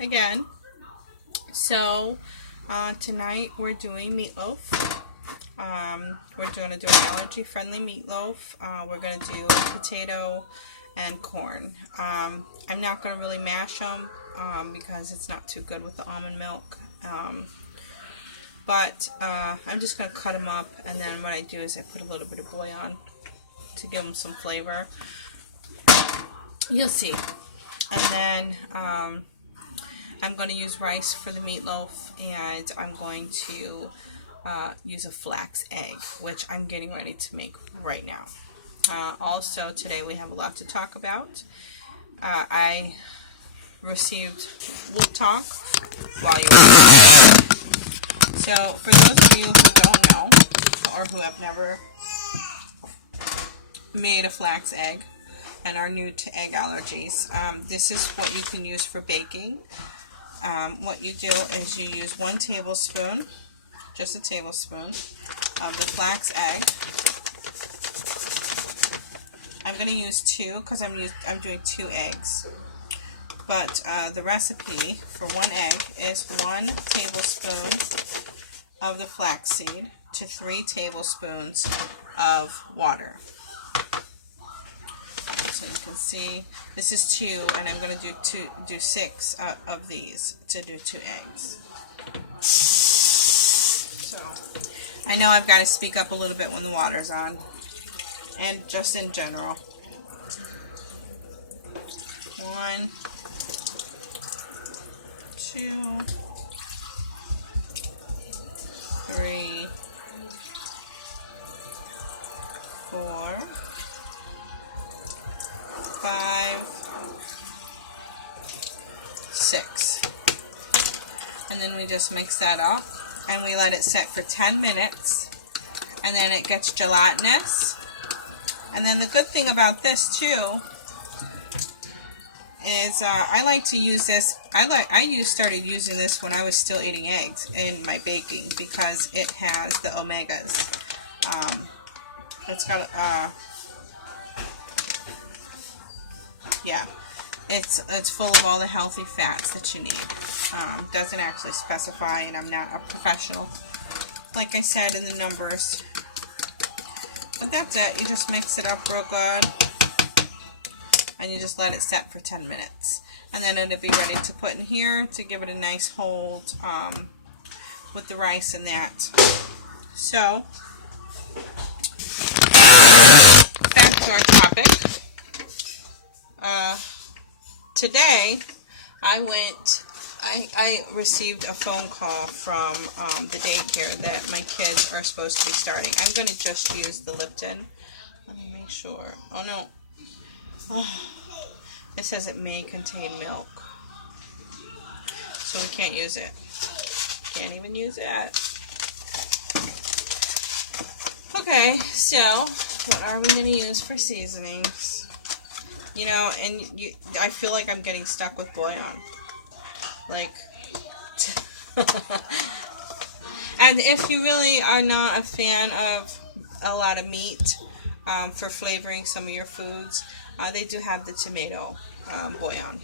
again. So tonight we're doing meatloaf. We're going to do an allergy-friendly meatloaf. We're going to do potato and corn. I'm not going to really mash them because it's not too good with the almond milk. But I'm just going to cut them up, and then what I do is I put a little bit of bouillon to give them some flavor. You'll see. And then I'm going to use rice for the meatloaf, and I'm going to use a flax egg, which I'm getting ready to make right now. Also, today we have a lot to talk about. I received Whoop Talk while you were. So, for those of you who don't know, or who have never made a flax egg and are new to egg allergies, this is what you can use for baking. What you do is you use 1 tablespoon, just a tablespoon, of the flax egg. I'm going to use 2 because I'm doing 2 eggs. But the recipe for 1 egg is 1 tablespoon of the flaxseed to 3 tablespoons of water. So you can see this is 2, and I'm going to do 6 of these to do 2 eggs. So I know I've got to speak up a little bit when the water's on, and just in general. 1, 2, 3, 4, 5, 6. And then we just mix that up, and we let it set for 10 minutes, and then it gets gelatinous. And then the good thing about this too is I like to use this. I started using this when I was still eating eggs in my baking because it has the omegas. It's got yeah, it's full of all the healthy fats that you need. Doesn't actually specify, and I'm not a professional, like I said, in the numbers. But that's it. You just mix it up real good, and you just let it set for 10 minutes. And then it'll be ready to put in here to give it a nice hold with the rice and that. So, back to our topic. Today, I received a phone call from the daycare that my kids are supposed to be starting. I'm going to just use the Lipton. Let me make sure. Oh, no. Oh, it says it may contain milk. So we can't use it. Can't even use it. Okay, so what are we going to use for seasonings? You know, and I feel like I'm getting stuck with bouillon. Like, and if you really are not a fan of a lot of meat for flavoring some of your foods, they do have the tomato bouillon,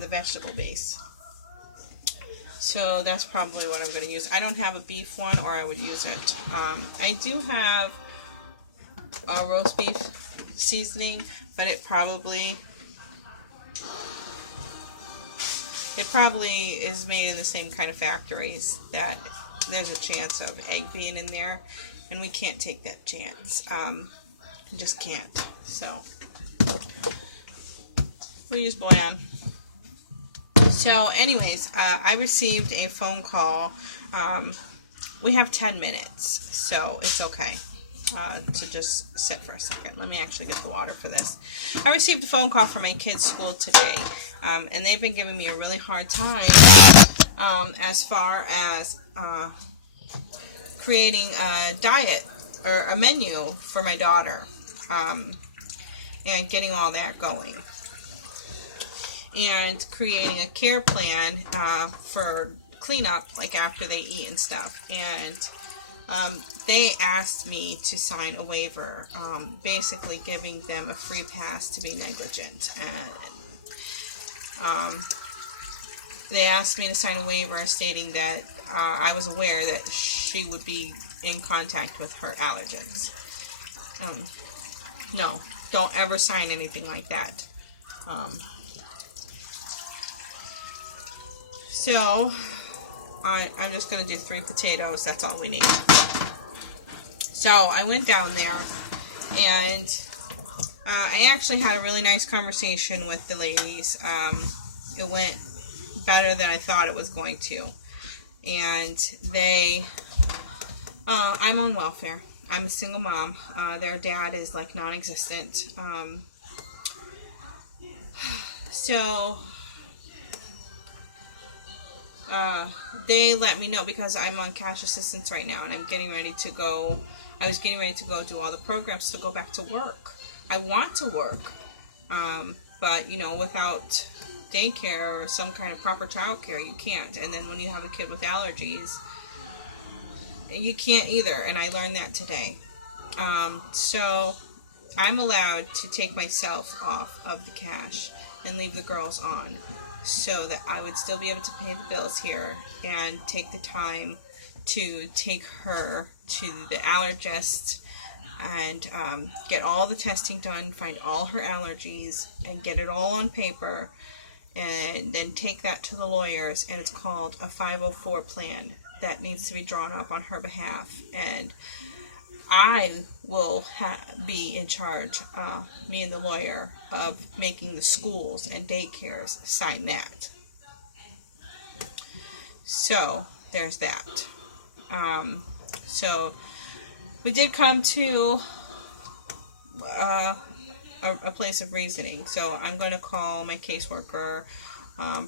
the vegetable base. So that's probably what I'm going to use. I don't have a beef one, or I would use it. I do have a roast beef seasoning, but it probably is made in the same kind of factories that there's a chance of egg being in there, and we can't take that chance. Just can't. So we'll use bouillon. So anyways, I received a phone call. We have 10 minutes, so it's okay to just sit for a second. Let me actually get the water for this. I received a phone call from my kids' school today, and they've been giving me a really hard time as far as creating a diet or a menu for my daughter and getting all that going. And creating a care plan for cleanup, like after they eat and stuff. And they asked me to sign a waiver, basically giving them a free pass to be negligent. And they asked me to sign a waiver stating that I was aware that she would be in contact with her allergens. No, don't ever sign anything like that. So, I'm just going to do 3 potatoes. That's all we need. So, I went down there, and I actually had a really nice conversation with the ladies. It went better than I thought it was going to. And they, I'm on welfare. I'm a single mom. Their dad is like non-existent. So they let me know because I'm on cash assistance right now, and I'm getting ready to go. I was getting ready to go do all the programs to go back to work. I want to work, but you know, without daycare or some kind of proper child care, you can't. And then when you have a kid with allergies, you can't either, and I learned that today. So I'm allowed to take myself off of the cash and leave the girls on, so that I would still be able to pay the bills here and take the time to take her to the allergist and get all the testing done, find all her allergies, and get it all on paper, and then take that to the lawyers, and it's called a 504 plan that needs to be drawn up on her behalf, and I will be in charge, me and the lawyer, of making the schools and daycares sign that. So, there's that. So, we did come to a place of reasoning. So, I'm going to call my caseworker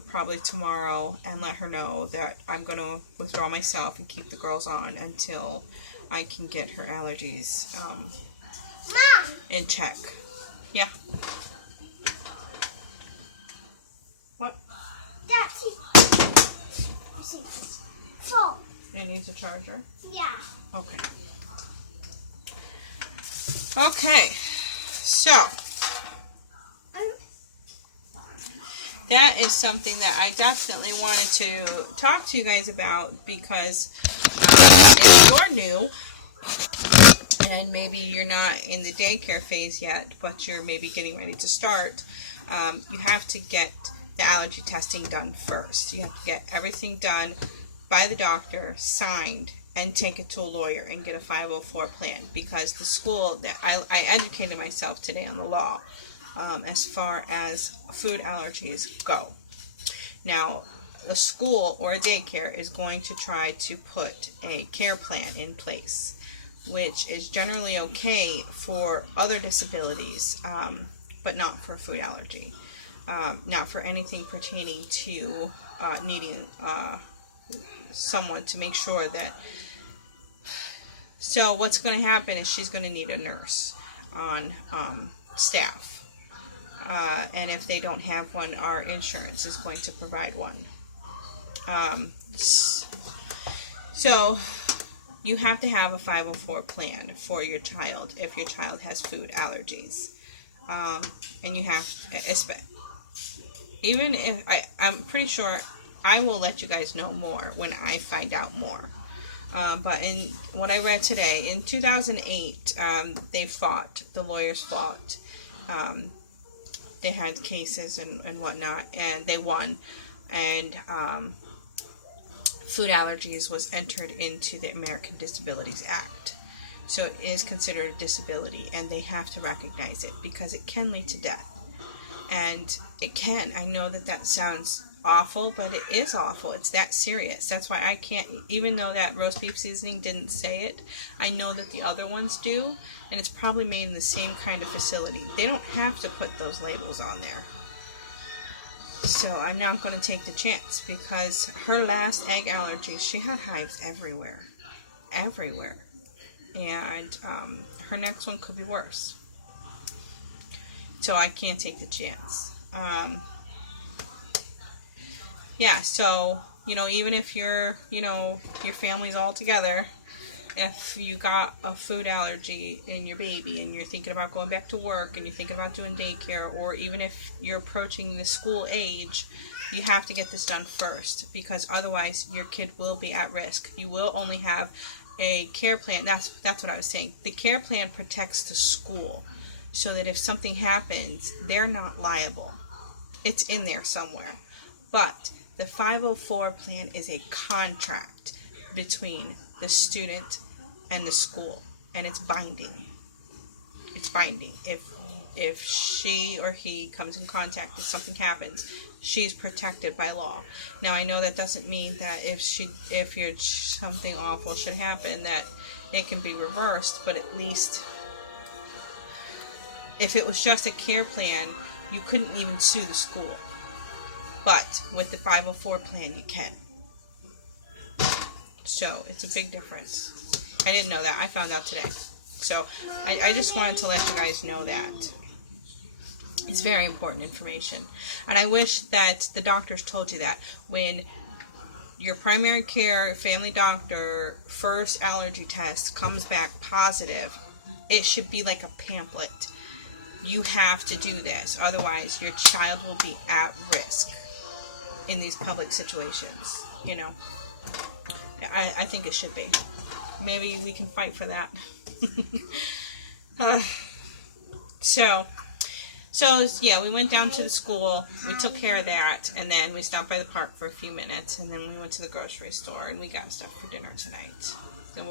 probably tomorrow and let her know that I'm going to withdraw myself and keep the girls on until I can get her allergies in check. Yeah. What? Phone. It needs a charger? Yeah. Okay. Okay. So, that is something that I definitely wanted to talk to you guys about, because if you're new and maybe you're not in the daycare phase yet, but you're maybe getting ready to start, you have to get the allergy testing done first. You have to get everything done by the doctor, signed, and take it to a lawyer and get a 504 plan, because the school that I educated myself today on the law as far as food allergies go. Now, a school or a daycare is going to try to put a care plan in place, which is generally okay for other disabilities, but not for food allergy. Not for anything pertaining to needing someone to make sure that. So what's going to happen is she's going to need a nurse on staff. And if they don't have one, our insurance is going to provide one. So you have to have a 504 plan for your child if your child has food allergies. And you have, even if, I'm pretty sure I will let you guys know more when I find out more. But in what I read today, in 2008, the lawyers fought. They had cases and whatnot, and they won. And food allergies was entered into the American Disabilities Act. So it is considered a disability, and they have to recognize it, because it can lead to death. And it can. I know that sounds awful, but it is awful. It's that serious. That's why I can't, even though that roast beef seasoning didn't say it, I know that the other ones do, and it's probably made in the same kind of facility. They don't have to put those labels on there. So I'm not going to take the chance, because her last egg allergy, she had hives everywhere. Everywhere. And her next one could be worse. So I can't take the chance. Yeah, so, even if your family's all together, if you got a food allergy in your baby and you're thinking about going back to work and you're thinking about doing daycare, or even if you're approaching the school age, You have to get this done first, because otherwise your kid will be at risk. You will only have a care plan. That's what I was saying. The care plan protects the school, so that if something happens, they're not liable. It's in there somewhere. But the 504 plan is a contract between the student and the school, and it's binding. It's binding. If she or he comes in contact, if something happens, she's protected by law. Now, I know that doesn't mean that if something awful should happen, that it can be reversed, but at least if it was just a care plan, you couldn't even sue the school. But with the 504 plan, you can. So it's a big difference. I didn't know that. I found out today. So I just wanted to let you guys know that. It's very important information. And I wish that the doctors told you that. When your primary care family doctor first allergy test comes back positive, it should be like a pamphlet. You have to do this. Otherwise, your child will be at risk in these public situations. You know, I think it should be. Maybe we can fight for that. So yeah, we went down to the school, we took care of that, and then we stopped by the park for a few minutes, and then we went to the grocery store, and we got stuff for dinner tonight. And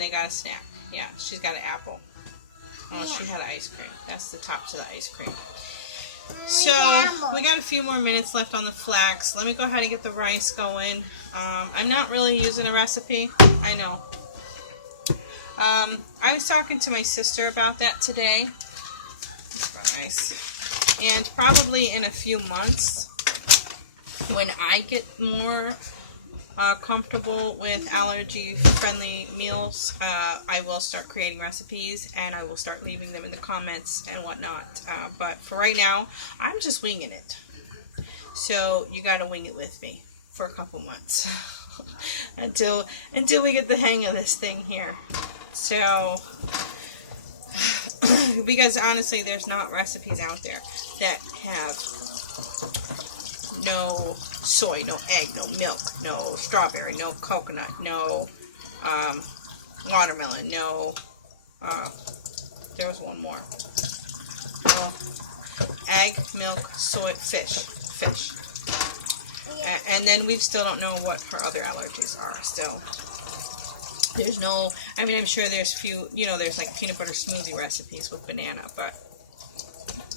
they got a snack. Yeah, she's got an apple. Oh, she had ice cream. That's the top to the ice cream. So, we got a few more minutes left on the flax. Let me go ahead and get the rice going. I'm not really using a recipe. I know. I was talking to my sister about that today. Rice. And probably in a few months, when I get more comfortable with allergy-friendly meals, I will start creating recipes, and I will start leaving them in the comments and whatnot. But for right now, I'm just winging it. So you gotta wing it with me for a couple months until we get the hang of this thing here. So, because honestly, there's not recipes out there that have no soy, no egg, no milk, no strawberry, no coconut, no watermelon, no, there was one more. Egg, milk, soy, fish. And then we still don't know what her other allergies are still. There's no, I mean, I'm sure there's few, there's like peanut butter smoothie recipes with banana, but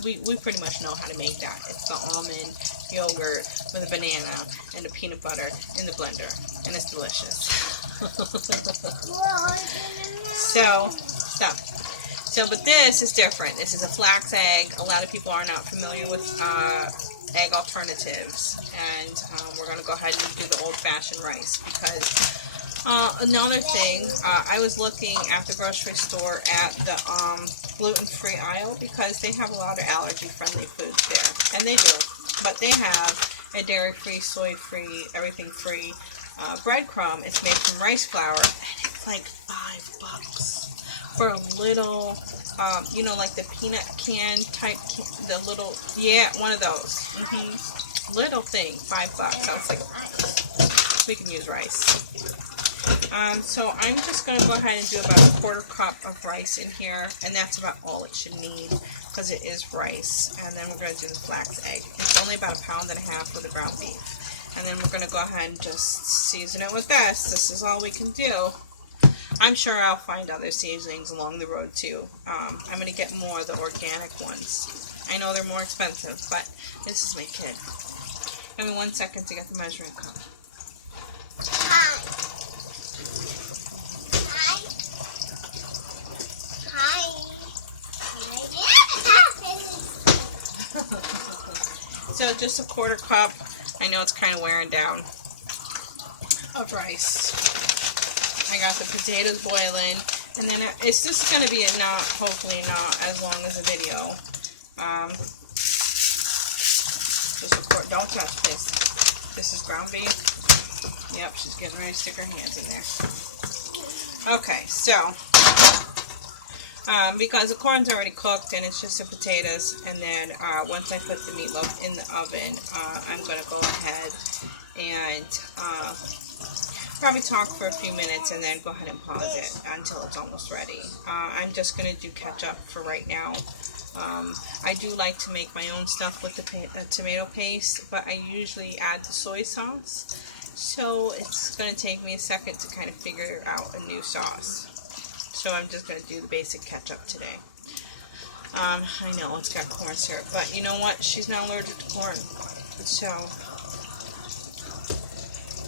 we pretty much know how to make that. It's the almond yogurt with a banana and a peanut butter in the blender, and it's delicious. But this is different. This is a flax egg. A lot of people are not familiar with egg alternatives, and we're going to go ahead and do the old-fashioned rice, because another thing, I was looking at the grocery store at the gluten-free aisle, because they have a lot of allergy-friendly foods there, and they do, but they have a dairy-free, soy-free, everything-free breadcrumb. It's made from rice flour, and it's like $5 for a little, like the peanut can type, the little, one of those, little thing, $5. I was like, we can use rice. So I'm just going to go ahead and do about a 1/4 cup of rice in here, and that's about all it should need, because it is rice. And then we're going to do the flax egg. It's only about 1.5 pounds for the ground beef. And then we're going to go ahead and just season it with this. This is all we can do. I'm sure I'll find other seasonings along the road too. I'm going to get more of the organic ones. I know they're more expensive, but this is my kid. Give me 1 second to get the measuring cup. So just a 1/4 cup. I know it's kind of wearing down, of rice. I got the potatoes boiling, and then it's just going to be hopefully not as long as the video. Don't touch this. This is ground beef. Yep, she's getting ready to stick her hands in there. Okay, so because the corn's already cooked and it's just the potatoes. And then once I put the meatloaf in the oven, I'm going to go ahead and probably talk for a few minutes and then go ahead and pause it until it's almost ready. I'm just going to do ketchup for right now. I do like to make my own stuff with the tomato paste, but I usually add the soy sauce. So it's going to take me a second to kind of figure out a new sauce. So I'm just going to do the basic ketchup today. I know it's got corn syrup, but you know what? She's not allergic to corn. So,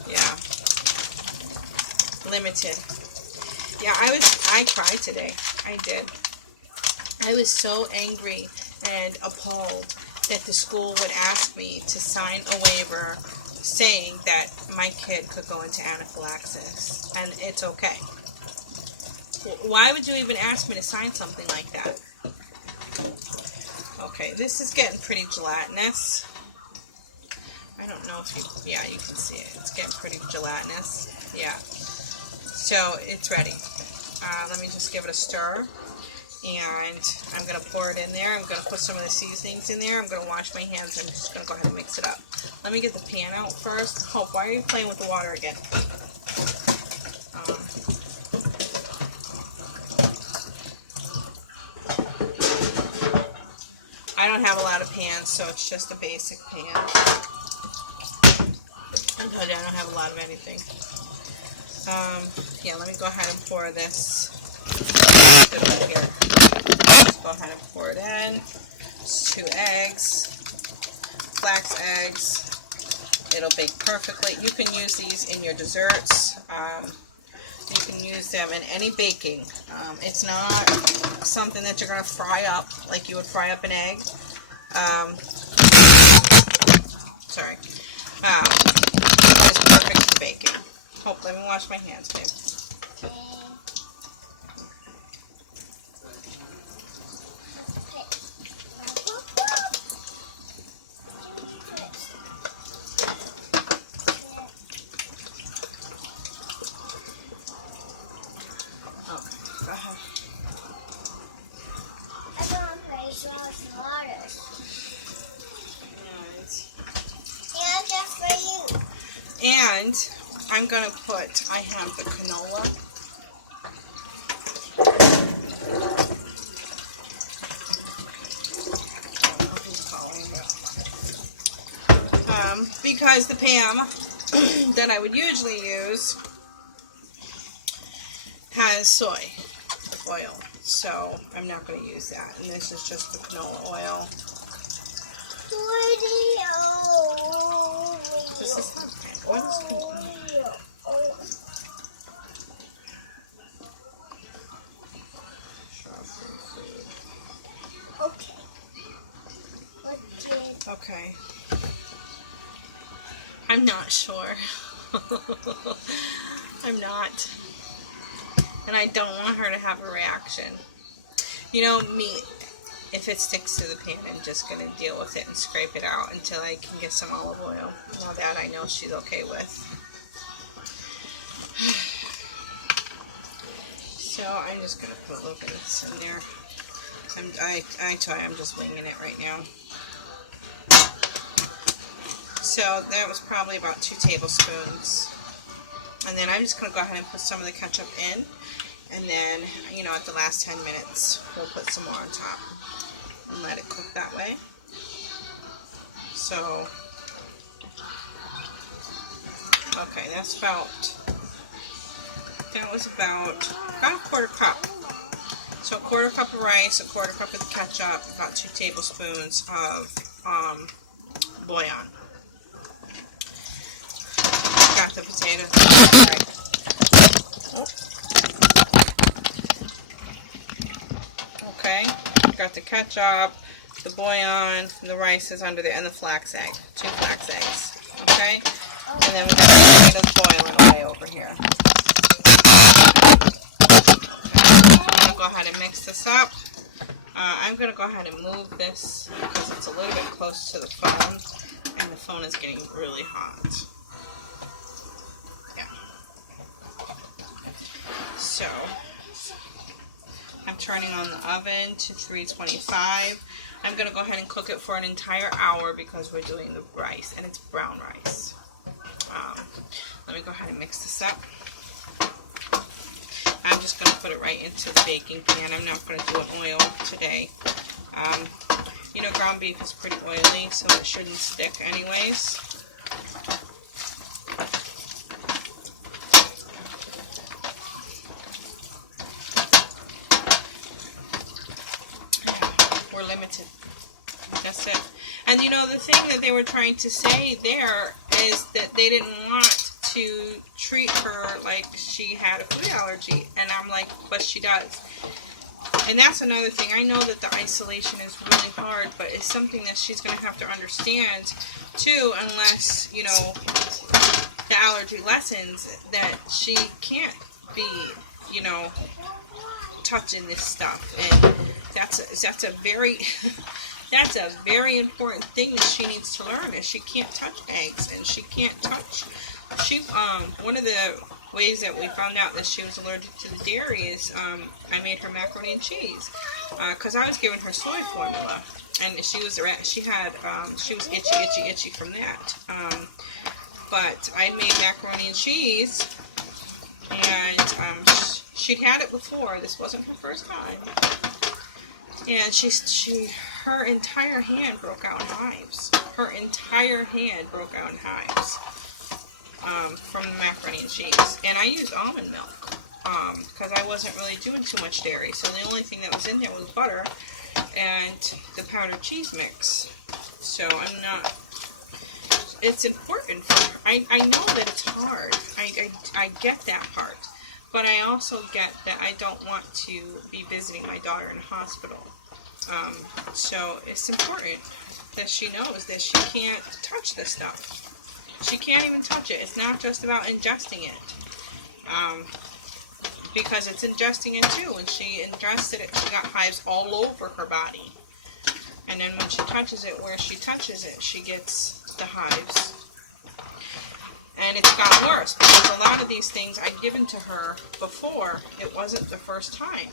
yeah. Limited. Yeah, I cried today. I did. I was so angry and appalled that the school would ask me to sign a waiver saying that my kid could go into anaphylaxis, and it's okay. Why would you even ask me to sign something like that? Okay, this is getting pretty gelatinous. I don't know if you, yeah, you can see it. It's getting pretty gelatinous. Yeah. So it's ready. Let me just give it a stir. And I'm going to pour it in there. I'm going to put some of the seasonings in there. I'm going to wash my hands. I'm just going to go ahead and mix it up. Let me get the pan out first. Hope, why are you playing with the water again? I don't have a lot of pans, so it's just a basic pan. I don't have a lot of anything. Yeah, let me go ahead and pour this. Put it over here. Let's go ahead and pour it in. It's 2 eggs, flax eggs. It'll bake perfectly. You can use these in your desserts. You can use them in any baking. It's not something that you're going to fry up like you would fry up an egg. Sorry. It's perfect for baking. Oh, let me wash my hands, babe. And I'm going to put, I have the canola. Because the Pam that I would usually use has soy oil. So I'm not going to use that. And this is just the canola oil. This is not Pam. What is canola? Okay. I'm not sure. I'm not. And I don't want her to have a reaction. You know, me, if it sticks to the pan, I'm just going to deal with it and scrape it out until I can get some olive oil. Now that I know she's okay with. So I'm just going to put a little bit of this in there. I'm just winging it right now. So that was probably about 2 tablespoons. And then I'm just going to go ahead and put some of the ketchup in. And then, you know, at the last 10 minutes, we'll put some more on top. And let it cook that way. So, okay, that was about a quarter cup. So a quarter cup of rice, a quarter cup of the ketchup, about 2 tablespoons of bouillon. Got the potatoes. Right. Okay, got the ketchup, the bouillon, the rice is under there, and the flax egg. 2 flax eggs. Okay? And then we got the potatoes boiling away over here. I'm going to go ahead and mix this up. I'm going to go ahead and move this because it's a little bit close to the phone, and the phone is getting really hot. So, I'm turning on the oven to 325. I'm going to go ahead and cook it for an entire hour because we're doing the rice, and it's brown rice. Let me go ahead and mix this up. I'm just going to put it right into the baking pan. I'm not going to do an oil today. You know, ground beef is pretty oily, so it shouldn't stick anyways. We're limited. That's it. And you know, the thing that they were trying to say there is that they didn't want to treat her like she had a food allergy. And I'm like, but she does. And that's another thing. I know that the isolation is really hard, but it's something that she's going to have to understand too, unless, you know, the allergy lessens, that she can't be, you know, touching this stuff. And that's a very that's a very important thing that she needs to learn, is she can't touch eggs, and she can't touch, one of the ways that we found out that she was allergic to the dairy is I made her macaroni and cheese, because I was giving her soy formula, and she was itchy from that. But I made macaroni and cheese, and she'd had it before. This wasn't her first time, and her entire hand broke out in hives. Her entire hand broke out in hives. From the macaroni and cheese. And I used almond milk because I wasn't really doing too much dairy, so the only thing that was in there was butter and the powdered cheese mix. So I'm not, it's important for her. I know that it's hard. I get that part, but I also get that I don't want to be visiting my daughter in the hospital. So it's important that she knows that she can't touch this stuff. She can't even touch it. It's not just about ingesting it. Because it's ingesting it too. When she ingested it, she got hives all over her body. And then when she touches it, where she touches it, she gets the hives. And it's gotten worse, because a lot of these things I'd given to her before. It wasn't the first time.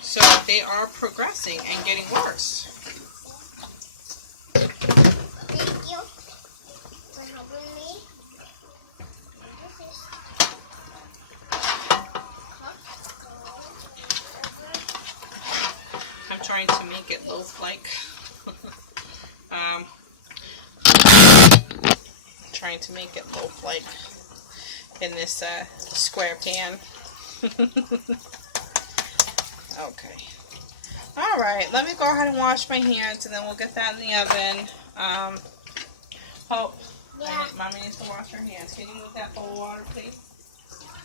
So they are progressing and getting worse. Thank you for helping me. I'm trying to make it loaf-like. Trying to make it loaf-like in this square pan. Okay. Alright, let me go ahead and wash my hands, and then we'll get that in the oven. Hope, Yeah. Mommy needs to wash her hands. Can you move that bowl of water, please?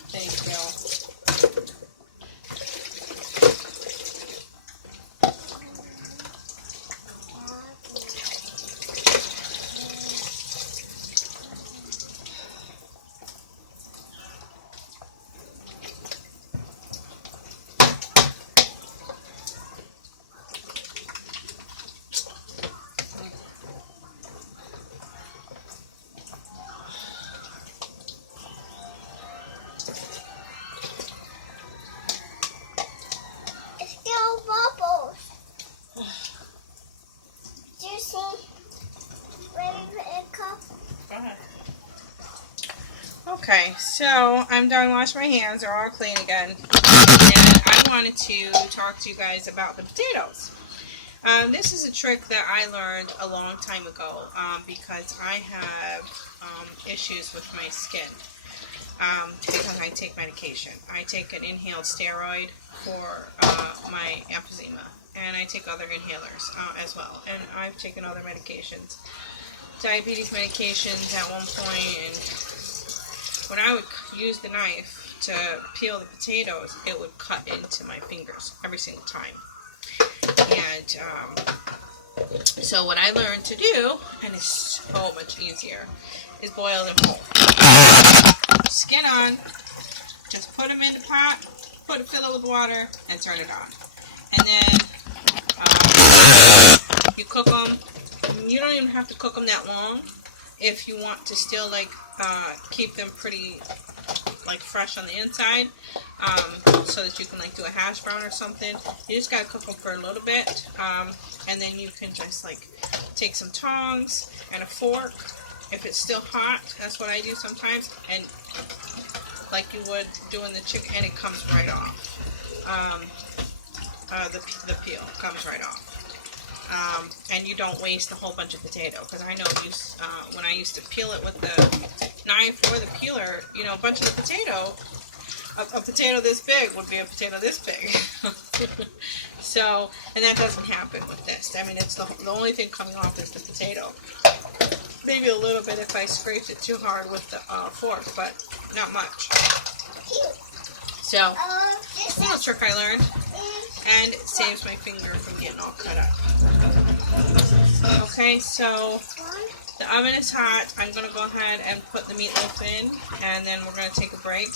Thank you. Okay, so I'm done washing my hands. They're all clean again. And I wanted to talk to you guys about the potatoes. This is a trick that I learned a long time ago because I have issues with my skin because I take medication. I take an inhaled steroid for my emphysema, and I take other inhalers as well. And I've taken other medications, diabetes medications at one point, and when I would use the knife to peel the potatoes, it would cut into my fingers every single time. And so what I learned to do, and it's so much easier, is boil them whole. Skin on, just put them in the pot, fill it with water, and turn it on. And then you cook them. You don't even have to cook them that long if you want to still like keep them pretty like fresh on the inside, so that you can like do a hash brown or something. You just gotta cook them for a little bit, and then you can just like take some tongs and a fork. If it's still hot, that's what I do sometimes, and like you would doing the chicken, and it comes right off. The peel comes right off. And you don't waste a whole bunch of potato, because I know when I used to peel it with the knife or the peeler, you know, a bunch of the potato, a potato this big would be a potato this big. So, and that doesn't happen with this. I mean, it's the only thing coming off is the potato. Maybe a little bit if I scraped it too hard with the fork, but not much. So, a little trick I learned, and it saves my finger from getting all cut up. Okay, so the oven is hot. I'm going to go ahead and put the meatloaf in, and then we're going to take a break,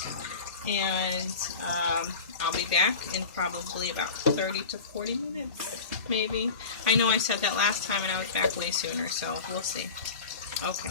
and I'll be back in probably about 30 to 40 minutes, maybe. I know I said that last time, and I was back way sooner, so we'll see. Okay.